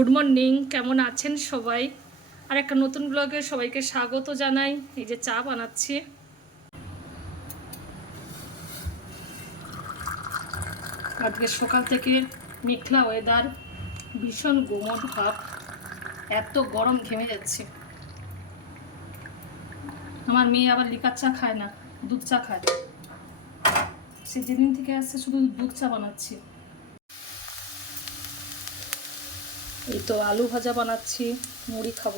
Good morning কেমন আছেন সবাই? আর একটা নতুন ব্লগে সবাইকে স্বাগত জানাই। এই যে চা বানাচ্ছি। আজকে সকাল থেকে মেঘলা ওয়েদার ভীষণ গোমট ভাব, এত গরম ঘেমে যাচ্ছে। আমার মেয়ে আবার লিকার চা খায় না, দুধ চা খায়। সে যেদিন থেকে আসছে শুধু দুধ চা বানাচ্ছি। এই তো আলু ভাজা বানাচ্ছি, মুড়ি খাব।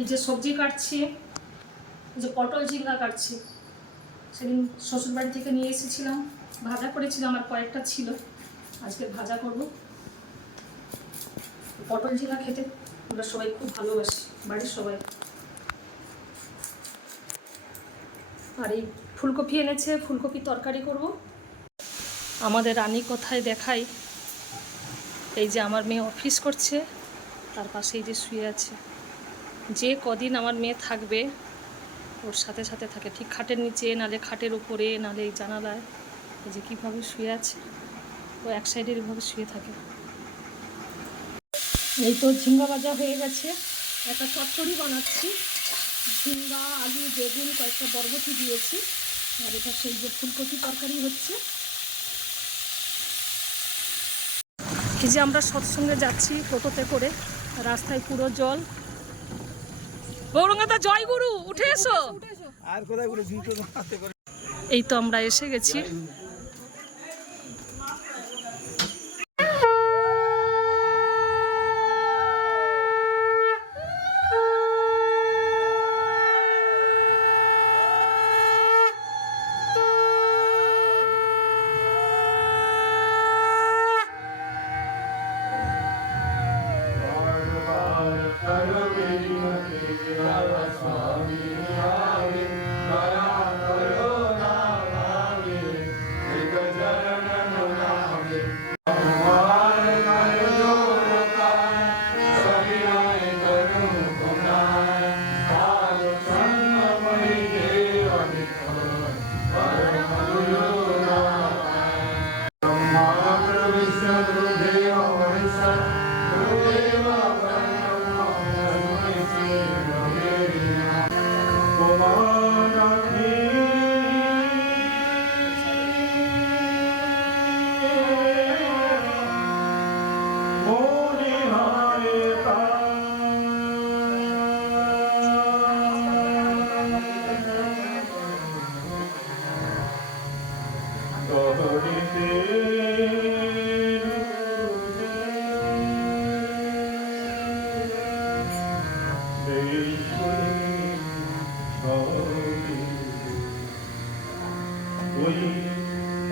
এই যে সবজি কাটছি, এই যে পটল ঝিঙ্গা কাটছি। সেদিন শ্বশুরবাড়ি থেকে নিয়ে এসেছিলাম, ভাজা করেছিলাম, আর কয়েকটা ছিল। আজকে ভাজা করব। পটল ঝিঙ্গা খেতে, আমরা সবাই খুব ভালোবাসি, বাড়ির সবাই। আর এই ফুলকপি এনেছে, ফুলকপি তরকারি করব। আমাদের রানী কথায় দেখাই? এই যে আমার মেয়ে অফিস করছে, তার পাশে এই যে শুয়ে আছে। যে কদিন আমার মেয়ে থাকবে, ওর সাথে সাথে থাকে। ঠিক খাটের নিচে, নালে খাটের উপরে, নালে এই জানালায়। এই যে কীভাবে শুয়ে আছে, ও এক সাইডের এভাবে শুয়ে থাকে। এই তো ঝিঙ্গা ভাজা হয়ে গেছে। একটা চচ্চড়ি বানাচ্ছি। ঝিঙ্গা আলু বেগুন কয়েকটা বরবটি দিয়েছি। আর এটা সেই যে ফুলকপি তরকারি হচ্ছে। এই যে আমরা সৎসঙ্গে যাচ্ছি টোটোতে করে রাস্তায় পুরো জল। গৌরঙ্গাদা জয় গুরু উঠে এসো। আর কোথায় এই তো আমরা এসে গেছি।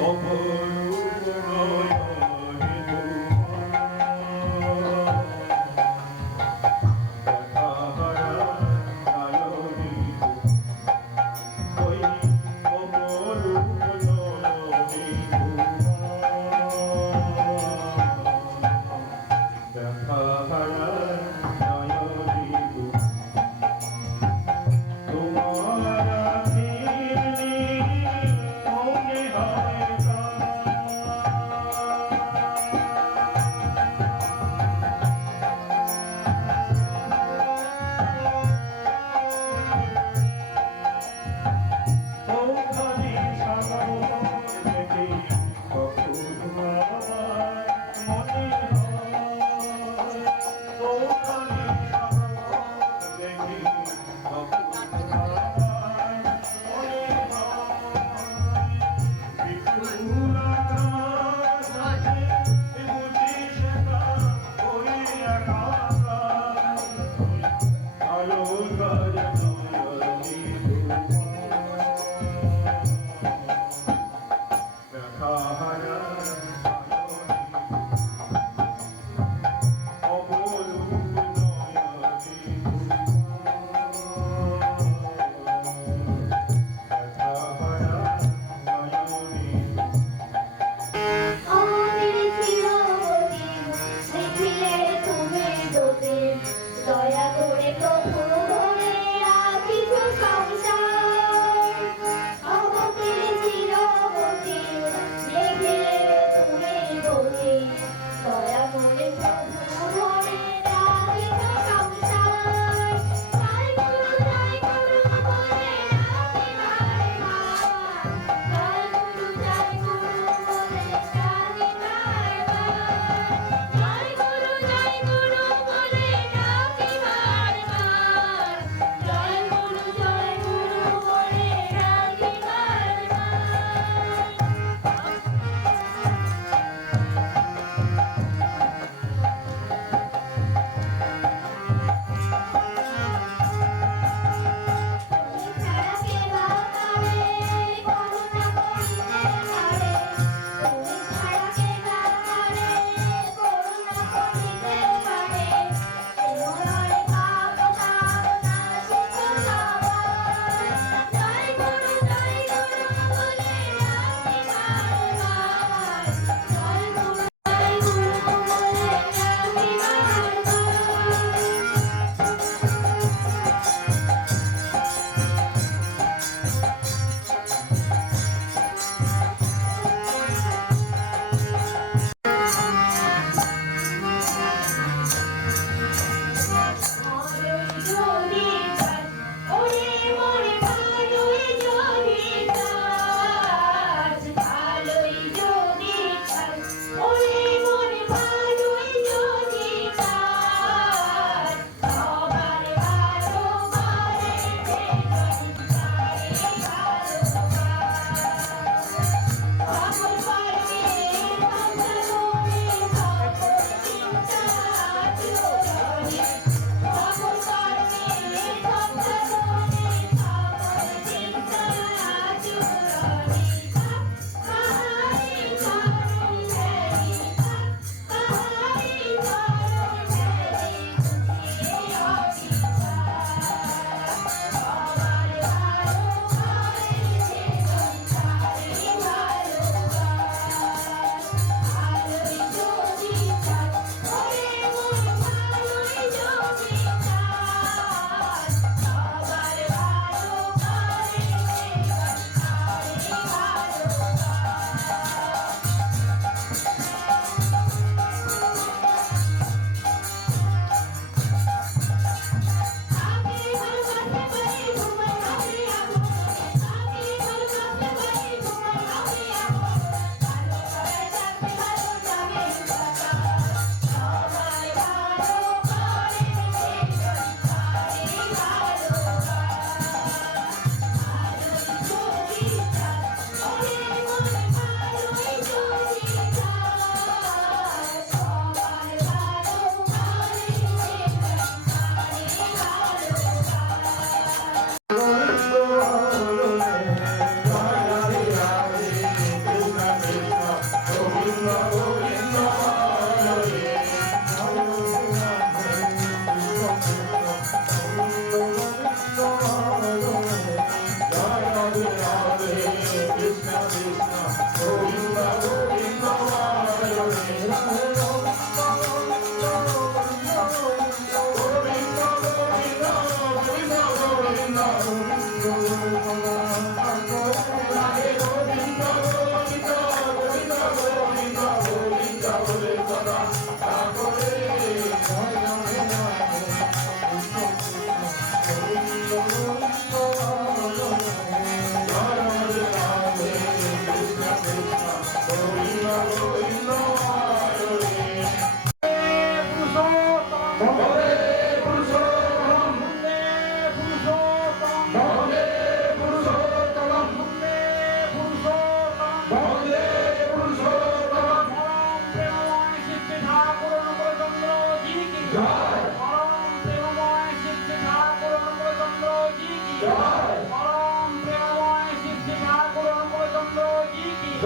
Lord. você.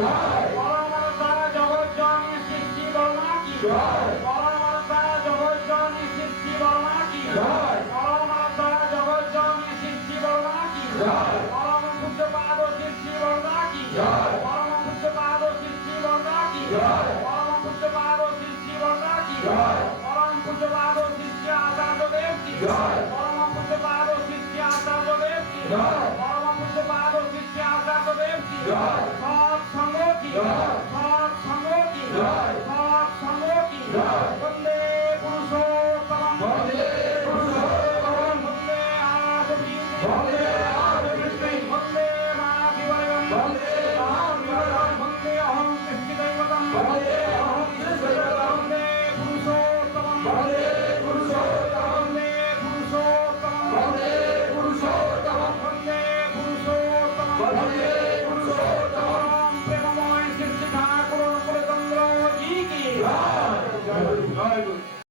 জি কি পরম দ্বারা জগৎ জননী সৃষ্টি বর্মা কি পরম দ্বারা জগৎ জননী সৃষ্টি বর্মা কি পরম দ্বারা জগৎ জননী সৃষ্টি বর্মা কি পরম পূজ্য পাদ সৃষ্টি বর্মা কি পরম পূজ্য পাদ সৃষ্টি বর্মা কি পরম পূজ্য পাদ সৃষ্টি বর্মা কি পরম পূজ্য পাদ সৃষ্টি আচার্য দেব কি পরম পূজ্য পাদ সৃষ্টি আচার্য দেব কি পরম পূজ্য পাদ সৃষ্টি আচার্য দেব কি সঙ্গ কি সৎ সঙ্গ কি সৎ সঙ্গ কি